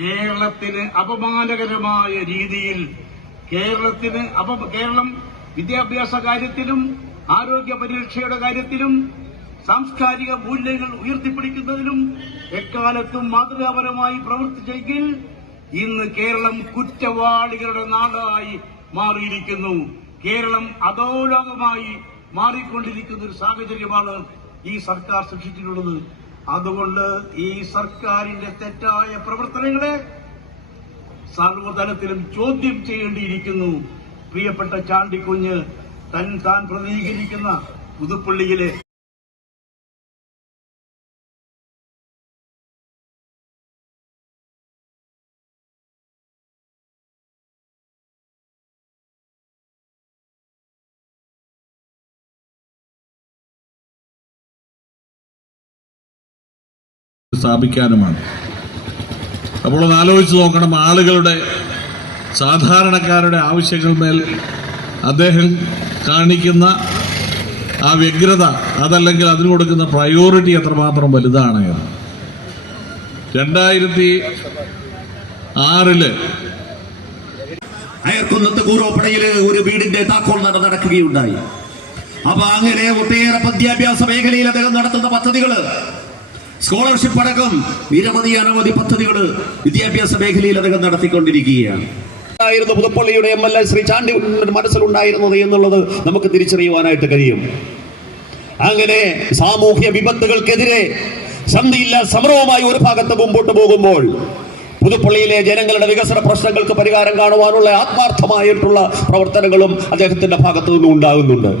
കേരളത്തിന് അപമാനകരമായ രീതിയിൽ കേരളത്തിന് അപ കേരളം വിദ്യാഭ്യാസ കാര്യത്തിലും ആരോഗ്യ പരിരക്ഷയുടെ കാര്യത്തിലും സാംസ്കാരിക മൂല്യങ്ങൾ ഉയർത്തിപ്പിടിക്കുന്നതിലും എക്കാലത്തും മാതൃകാപരമായി പ്രവർത്തിച്ചെങ്കിൽ ഇന്ന് കേരളം കുറ്റവാളികളുടെ നാടായി മാറിയിരിക്കുന്നു. കേരളം അധോലോകമായി മാറിക്കൊണ്ടിരിക്കുന്ന ഒരു സാഹചര്യമാണ് ഈ സർക്കാർ സൃഷ്ടിച്ചിട്ടുള്ളത്. അതുകൊണ്ട് ഈ സർക്കാരിന്റെ തെറ്റായ പ്രവർത്തനങ്ങളെ സർവതലത്തിലും ചോദ്യം ചെയ്യേണ്ടിയിരിക്കുന്നു. പ്രിയപ്പെട്ട ചാണ്ടിക്കുഞ്ഞ് തൻ താൻ പ്രതിനിധീകരിക്കുന്ന പുതുപ്പള്ളിയിലെ സ്ഥാപിക്കാനുമാണ്. അപ്പോൾ ഒന്ന് ആലോചിച്ച് നോക്കണം ആളുകളുടെ സാധാരണക്കാരുടെ ആവശ്യങ്ങൾ മേൽ അദ്ദേഹം കാണിക്കുന്ന ആ വ്യഗ്രത അതല്ലെങ്കിൽ അതിന് കൊടുക്കുന്ന പ്രയോറിറ്റി എത്രമാത്രം വലുതാണ് എന്ന്. രണ്ടായിരത്തി ആറിൽ അയർക്കുന്നത്ത് കൂറോപ്പടയിൽ ഒരു വീടിന്റെ താക്കോൽ നട നടക്കുകയുണ്ടായി. അപ്പൊ അങ്ങനെ ഒട്ടേറെ വിദ്യാഭ്യാസ മേഖലയിൽ അദ്ദേഹം നടത്തുന്ന പദ്ധതികൾ സ്കോളർഷിപ്പ് അടക്കം നിരവധി അനവധി പദ്ധതികൾ വിദ്യാഭ്യാസ മേഖലയിൽ അദ്ദേഹം നടത്തിക്കൊണ്ടിരിക്കുകയാണ്. ആയിരുന്നു പുതുപ്പള്ളിയുടെ M L A Shri Chandy മനസ്സിലുണ്ടായിരുന്നത് എന്നുള്ളത് നമുക്ക് തിരിച്ചറിയുവാനായിട്ട് കഴിയും. അങ്ങനെ സാമൂഹ്യ വിപത്തുകൾക്കെതിരെ സന്ധിയില്ല സമരവുമായി ഒരു ഭാഗത്ത് മുമ്പോട്ട് പോകുമ്പോൾ പുതുപ്പള്ളിയിലെ ജനങ്ങളുടെ വികസന പ്രശ്നങ്ങൾക്ക് പരിഹാരം കാണുവാനുള്ള ആത്മാർത്ഥമായിട്ടുള്ള പ്രവർത്തനങ്ങളും അദ്ദേഹത്തിന്റെ ഭാഗത്തു നിന്നും ഉണ്ടാകുന്നുണ്ട്.